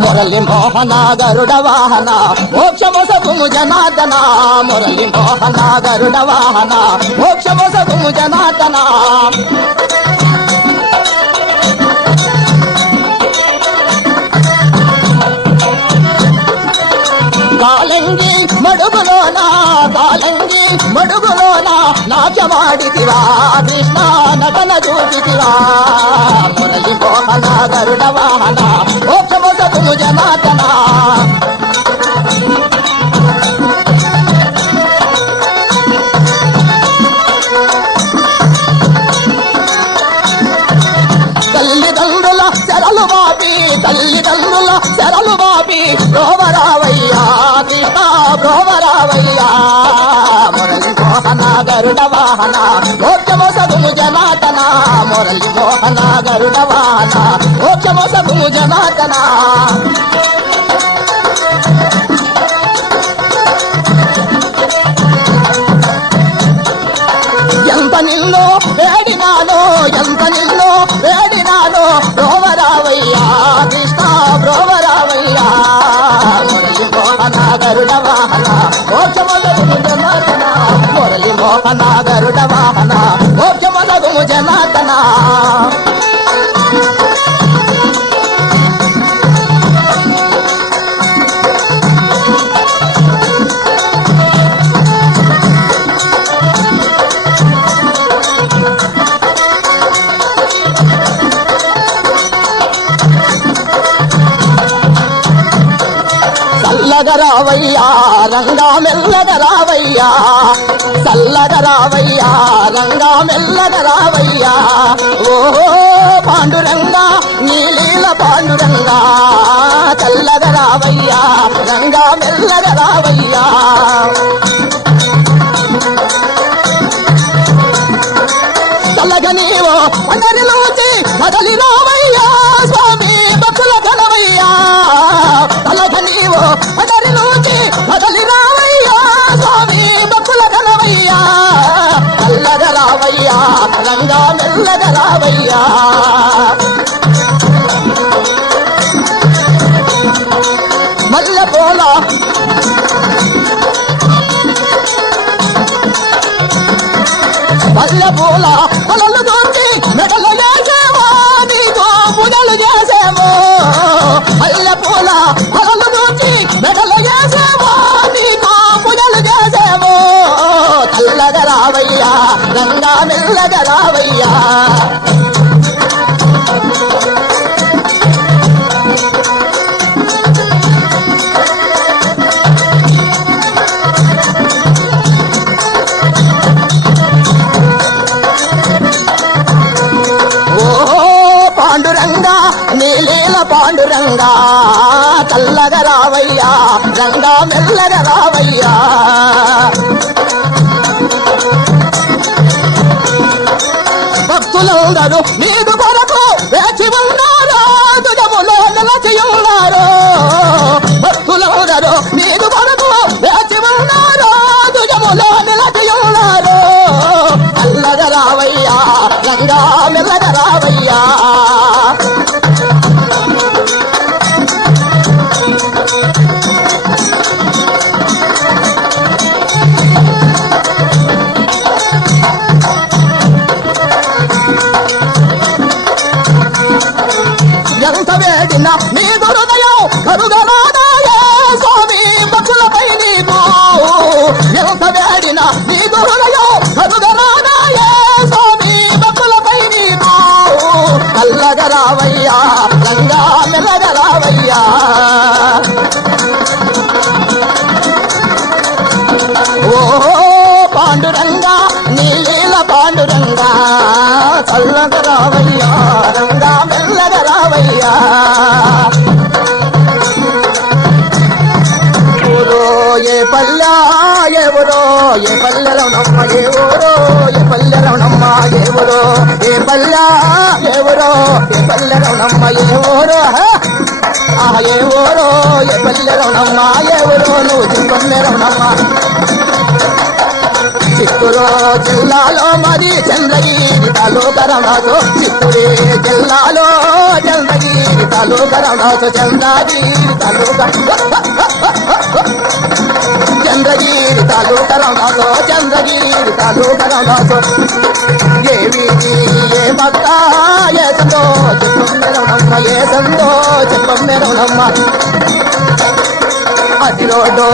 మురళి మోహన గరుడ వాహన మోక్షమొసగుము జనార్దన మురళి మోహన గరుడ వాహన మోక్షమొసగుము జనార్దన కాలంగి మడుగులోన నాట్యమాడితివా కృష్ణ నటన చూపితివా మురళి మోహన గరుడ వాహన మోక్షమొసగుము జనార్దన తల్లిదండ్రుల శరలు బాపి బ్రోవరావయ్యా కృష్ణ బ్రోవరావయ్యా మురళి మోహన గరుడ వాహన మోక్షమొసగుము జనార్దన మురళి మోహన గరుడ వాహన మోక్షమొసగుము జనార్దన ఎంత నిన్ను వేడినానో బ్రోవరావయ్యా కృష్ణ బ్రోవరావయ్యా మురళి మోహన గరుడ వాహన మోక్షమొసగుము జనార్దన మురళి మోహన గరుడ వాహన మోక్షమొసగుము జనార్దన చల్లగరావయ్యా రంగా మెల్లగరావయ్యా చల్లగరావయ్యా రంగా మెల్లగరావయ్యా ఓహో పాండురంగా నీలీల పాండురంగా చల్లగరావయ్యా రంగా మెల్లగరావయ్యా చల్లగ నీవో అందరిలోచి కదలి రావయ్యా స్వామి భక్తుల కలవయ్యా చల్లగ నీవో అందరిలోచి కదలి రావయ్యా స్వామి భక్తుల కలవయ్యా చల్లగ రావయ్యా రంగా మెల్లగ రావయ్యా మల్లెపూల పొలలు దూర్చి మెడలు చేసేమో నీకు పూజలు చేసేమో మల్లెపూల పొలలు దూర్చి మెడలు చేసేమో నీకు పూజలు చేసేమో చల్లగ రావయ్యా రంగా మెల్లగ రావయ్యా నీలీల పాండురంగా చల్లగ రావయ్యా రంగా మెల్లగ రావయ్యా భక్తులందరూ నీదు కొరకు వేచి ఉన్నారు తుజములో నిలచి ఉన్నారు భక్తులందరూ నీదు కొరకు వేచి ఉన్నారు తుజములో నిలచి ఉన్నారు చల్లగ రావయ్యా రంగా మెల్లగ రావయ్యా ఎంత వేడినా నీ హృదయం కరుగరాదాయే స్వామి భక్తులపై నీకు ఎంత వేడినా నీ హృదయం కరుగరాదాయే స్వామి భక్తులపై నీకు చల్లగ రావయ్యా రంగా మెల్లగ రావయ్యా ఓ పాండురంగా నీలీల పాండురంగా చల్లగ రావయ్యా రంగా మెల్లగ రావయ్యా ఊరో ఏ పల్లె ఎవరో ఏ పల్లెలనమ్మ ఏ ఊరో ఏ పల్లెలనమ్మ ఏ ఊరో ఏ పల్లె ఎవరో ఏ పల్లెలనమ్మ ఏ ఊరో ఏ ఊరో ఏ పల్లెలనమ్మ ఏ ఊరో నువ్వు చిన్నమ్మ చిత్తూరు జిల్లాలో మరి చంద్రగిరి తాలూకా రమణాసు చిత్తూరు జిల్లాలో చంద్రగిరి తాలూకా రమణాసు చంద్రగిరి తాలూకా చంద్రగిరి తాలూకా రమణాసు చంద్రగిరి తాలూకా రమణాసు ఏ వీధి ఏ భక్త ఏ సందో చెప్పమ్మ రమణమ్మ ఏ సందో చెప్పమ్మ రమణమ్మ అది రోడ్డు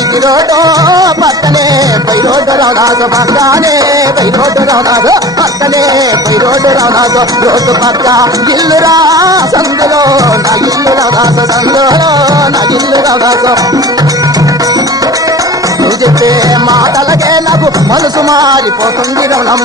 ఇది రోడ్డు పక్కనే పై రోడ్డు రమణాసు పక్కనే పై రోడ్డు రమణాసు పక్కనే పై రోడ్డు రమణాసు రోడ్డు పక్క ఇల్లురా సందులో నా ఇల్లు రమణాసు సందులో నా ఇల్లు రమణాసు నువ్వు చెప్పే మాటలకే నాకు మనసు మారిపోతుంది రమణమ్మ